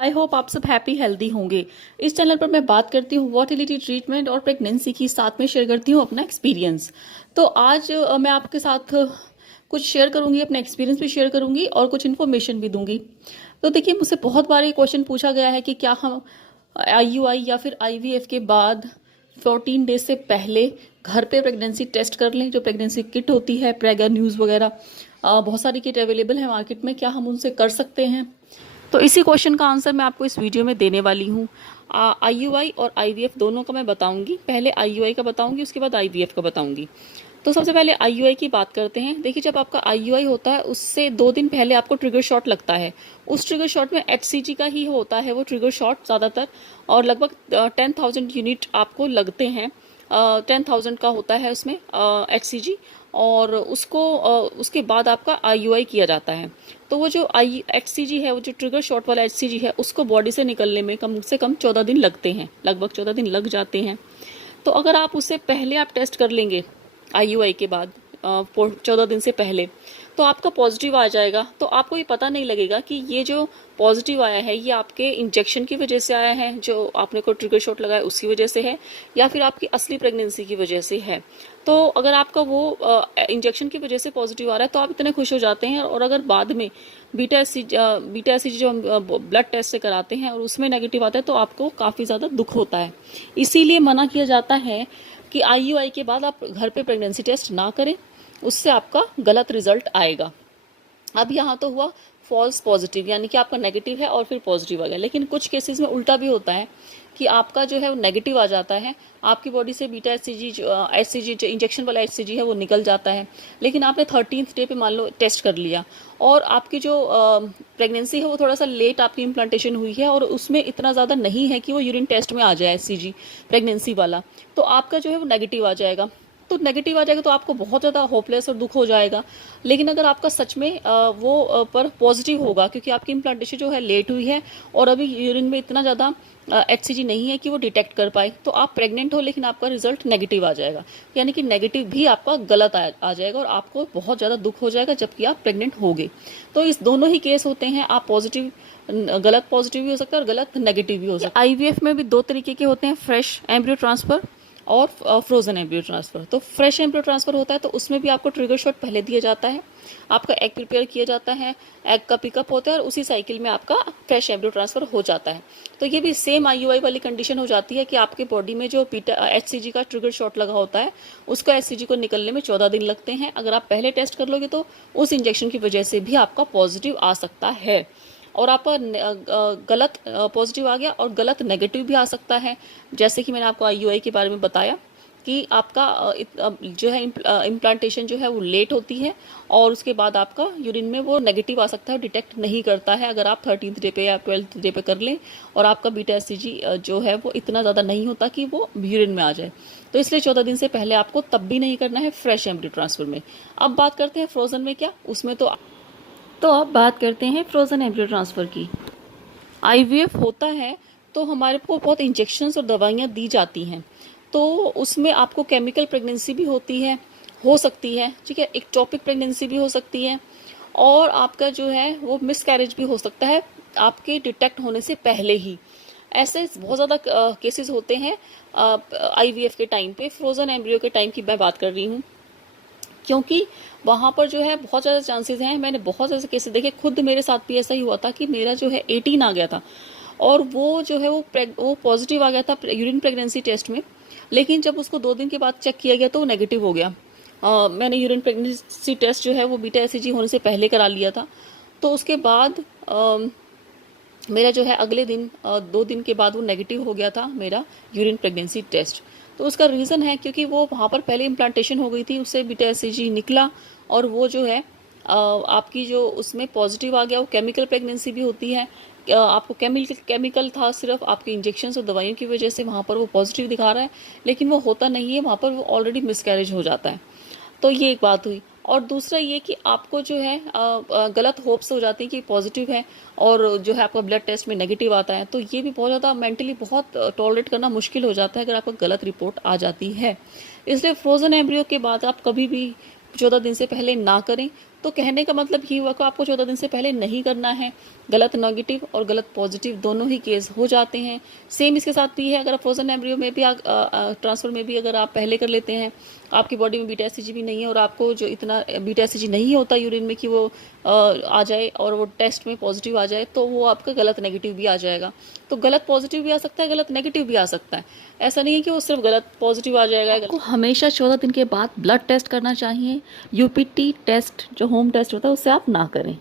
I hope आप सब happy healthy होंगे। इस चैनल पर मैं बात करती हूँ फर्टिलिटी ट्रीटमेंट और प्रेगनेंसी की, साथ में शेयर करती हूँ अपना एक्सपीरियंस। तो आज मैं आपके साथ कुछ शेयर करूँगी, अपना एक्सपीरियंस भी शेयर करूँगी और कुछ इन्फॉर्मेशन भी दूंगी। तो देखिए, मुझसे बहुत बार ये क्वेश्चन पूछा गया है कि क्या हम आईयूआई या फिर आईवीएफ के बाद 14 डेज से पहले घर पे प्रेगनेंसी टेस्ट कर लें। जो प्रेगनेंसी किट होती है, प्रेगा न्यूज़ वगैरह, बहुत सारी किट अवेलेबल है मार्केट में, क्या हम उनसे कर सकते हैं? तो इसी क्वेश्चन का आंसर मैं आपको इस वीडियो में देने वाली हूँ। आईयूआई और आईवीएफ दोनों का मैं बताऊंगी। पहले आईयूआई का बताऊंगी, उसके बाद आईवीएफ का बताऊंगी। तो सबसे पहले आईयूआई की बात करते हैं। देखिए, जब आपका आईयूआई होता है उससे 2 दिन पहले आपको ट्रिगर शॉट लगता है। उस ट्रिगर शॉट में एचसीजी का ही होता है वो ट्रिगर शॉट ज़्यादातर, और लगभग 10,000 यूनिट आपको लगते हैं। 10,000 का होता है उसमें एचसीजी, और उसके बाद आपका आईयूआई किया जाता है। तो वो जो एचसीजी है, वो जो ट्रिगर शॉट वाला एचसीजी है, उसको बॉडी से निकलने में कम से कम 14 दिन लगते हैं, लगभग 14 दिन लग जाते हैं। तो अगर आप उससे पहले आप टेस्ट कर लेंगे आईयूआई के बाद 14 दिन से पहले, तो आपका पॉजिटिव आ जाएगा। तो आपको ये पता नहीं लगेगा कि ये जो पॉजिटिव आया है ये आपके इंजेक्शन की वजह से आया है, जो आपने को ट्रिगर शॉट लगाया उसकी वजह से है, या फिर आपकी असली प्रेगनेंसी की वजह से है। तो अगर आपका वो इंजेक्शन की वजह से पॉजिटिव आ रहा है तो आप इतने खुश हो जाते हैं। और अगर बाद में बीटा एससीजी जो हम ब्लड टेस्ट से कराते हैं और उसमें नेगेटिव आता है तो आपको काफ़ी ज़्यादा दुख होता है। इसीलिए मना किया जाता है कि आईयूआई के बाद आप घर पे प्रेगनेंसी टेस्ट ना करें, उससे आपका गलत रिजल्ट आएगा। अब यहाँ तो हुआ फॉल्स पॉजिटिव, यानी कि आपका नेगेटिव है और फिर पॉजिटिव आ गया। लेकिन कुछ केसेस में उल्टा भी होता है कि आपका जो है वो नेगेटिव आ जाता है, आपकी बॉडी से बीटा एचसीजी जो इंजेक्शन वाला एचसीजी है वो निकल जाता है। लेकिन आपने 13th डे पे मान लो टेस्ट कर लिया, और आपकी जो प्रेगनेंसी है वो थोड़ा सा लेट आपकी इम्प्लांटेशन हुई है और उसमें इतना ज़्यादा नहीं है कि वो यूरिन टेस्ट में आ जाए एचसीजी प्रेगनेंसी वाला, तो आपका जो है वो नेगेटिव आ जाएगा। तो नेगेटिव आ जाएगा तो आपको बहुत ज़्यादा होपलेस और दुख हो जाएगा। लेकिन अगर आपका सच में वो पर पॉजिटिव होगा, क्योंकि आपकी इम्प्लांटेशन जो है लेट हुई है और अभी यूरिन में इतना ज़्यादा एचसीजी नहीं है कि वो डिटेक्ट कर पाए, तो आप प्रेग्नेंट हो लेकिन आपका रिजल्ट नेगेटिव आ जाएगा। यानी कि नेगेटिव भी आपका गलत आ जाएगा और आपको बहुत ज़्यादा दुख हो जाएगा जबकि आप प्रेग्नेंट होगे। तो इस दोनों ही केस होते हैं, आप पॉजिटिव गलत पॉजिटिव भी हो सकता है और गलत नेगेटिव भी हो सकता है। आईवीएफ में भी 2 तरीके के होते हैं, फ्रेश एम्ब्रियो ट्रांसफर और फ्रोजन एम्ब्रियो ट्रांसफर। तो फ्रेश एम्ब्रियो ट्रांसफर होता है तो उसमें भी आपको ट्रिगर शॉट पहले दिया जाता है, आपका एग प्रिपेयर किया जाता है, एग का पिकअप होता है और उसी साइकिल में आपका फ्रेश एम्ब्रियो ट्रांसफर हो जाता है। तो ये भी सेम आईयूआई वाली कंडीशन हो जाती है कि आपके बॉडी में जो एचसीजी का ट्रिगर शॉट लगा होता है उसको एचसीजी को निकलने में 14 दिन लगते हैं। अगर आप पहले टेस्ट कर लोगे तो उस इंजेक्शन की वजह से भी आपका पॉजिटिव आ सकता है, और आपका गलत पॉजिटिव आ गया और गलत नेगेटिव भी आ सकता है। जैसे कि मैंने आपको आईयूआई के बारे में बताया कि आपका जो है इम्प्लांटेशन जो है वो लेट होती है और उसके बाद आपका यूरिन में वो नेगेटिव आ सकता है, डिटेक्ट नहीं करता है अगर आप 13th डे पे या 12th डे पे कर लें, और आपका बीटा एचसीजी जो है वो इतना ज़्यादा नहीं होता कि वो यूरिन में आ जाए। तो इसलिए 14 दिन से पहले आपको तब भी नहीं करना है फ्रेश एम्ब्रियो ट्रांसफर में। अब बात करते हैं फ्रोजन में क्या, उसमें तो अब बात करते हैं फ्रोजन एम्ब्रियो ट्रांसफ़र की। आईवीएफ होता है तो हमारे को बहुत इंजेक्शन्स और दवाइयाँ दी जाती हैं, तो उसमें आपको केमिकल प्रेगनेंसी भी होती है, हो सकती है, ठीक है, एक्टोपिक प्रेगनेंसी भी हो सकती है, और आपका जो है वो मिसकैरेज भी हो सकता है आपके डिटेक्ट होने से पहले ही। ऐसे बहुत ज़्यादा केसेस होते हैं आईवीएफ के टाइम पे। फ्रोजन एम्ब्रियो के टाइम की मैं बात कर रही हूँ, क्योंकि वहाँ पर जो है बहुत ज़्यादा चांसेस हैं। मैंने बहुत ऐसे केसेस देखे, खुद मेरे साथ भी ऐसा ही हुआ था कि मेरा जो है 18 आ गया था और वो जो है वो पॉजिटिव आ गया था यूरिन प्रेगनेंसी टेस्ट में। लेकिन जब उसको 2 दिन के बाद चेक किया गया तो वो नेगेटिव हो गया। मैंने यूरिन प्रेगनेंसी टेस्ट जो है वो बीटा एचसीजी होने से पहले करा लिया था। तो उसके बाद मेरा जो है अगले दिन 2 दिन के बाद वो नेगेटिव हो गया था मेरा यूरिन प्रेगनेंसी टेस्ट। तो उसका रीज़न है क्योंकि वो वहाँ पर पहले इम्प्लांटेशन हो गई थी, उससे बीटा एचसीजी निकला और वो जो है आपकी जो उसमें पॉजिटिव आ गया। वो केमिकल प्रेगनेंसी भी होती है, आपको केमिकल था सिर्फ आपके इंजेक्शन और दवाइयों की वजह से वहाँ पर वो पॉजिटिव दिखा रहा है, लेकिन वो होता नहीं है, वहाँ पर वो ऑलरेडी मिसकैरेज हो जाता है। तो ये एक बात हुई। और दूसरा ये कि आपको जो है गलत होप्स हो जाती है कि पॉजिटिव है और जो है आपका ब्लड टेस्ट में नेगेटिव आता है, तो ये भी बहुत ज़्यादा मेंटली बहुत टॉलरेट करना मुश्किल हो जाता है अगर आपको गलत रिपोर्ट आ जाती है। इसलिए फ्रोजन एम्ब्रियो के बाद आप कभी भी 14 दिन से पहले ना करें। तो कहने का मतलब ये हुआ कि आपको 14 दिन से पहले नहीं करना है, गलत नेगेटिव और गलत पॉजिटिव दोनों ही केस हो जाते हैं। सेम इसके साथ भी है, अगर आप फ्रोजन एम्ब्रियो में भी ट्रांसफर में भी अगर आप पहले कर लेते हैं, आपकी बॉडी में बीटा एससीजी भी नहीं है और आपको जो इतना बीटा एससीजी नहीं होता यूरिन में कि वो आ जाए और वो टेस्ट में पॉजिटिव आ जाए, तो वो आपका गलत नेगेटिव भी आ जाएगा। तो गलत पॉजिटिव भी आ सकता है, गलत नेगेटिव भी आ सकता है। ऐसा नहीं है कि वो सिर्फ गलत पॉजिटिव आ जाएगा। आपको हमेशा 14 दिन के बाद ब्लड टेस्ट करना चाहिए। यूपीटी टेस्ट जो होम टेस्ट होता है उससे आप ना करें।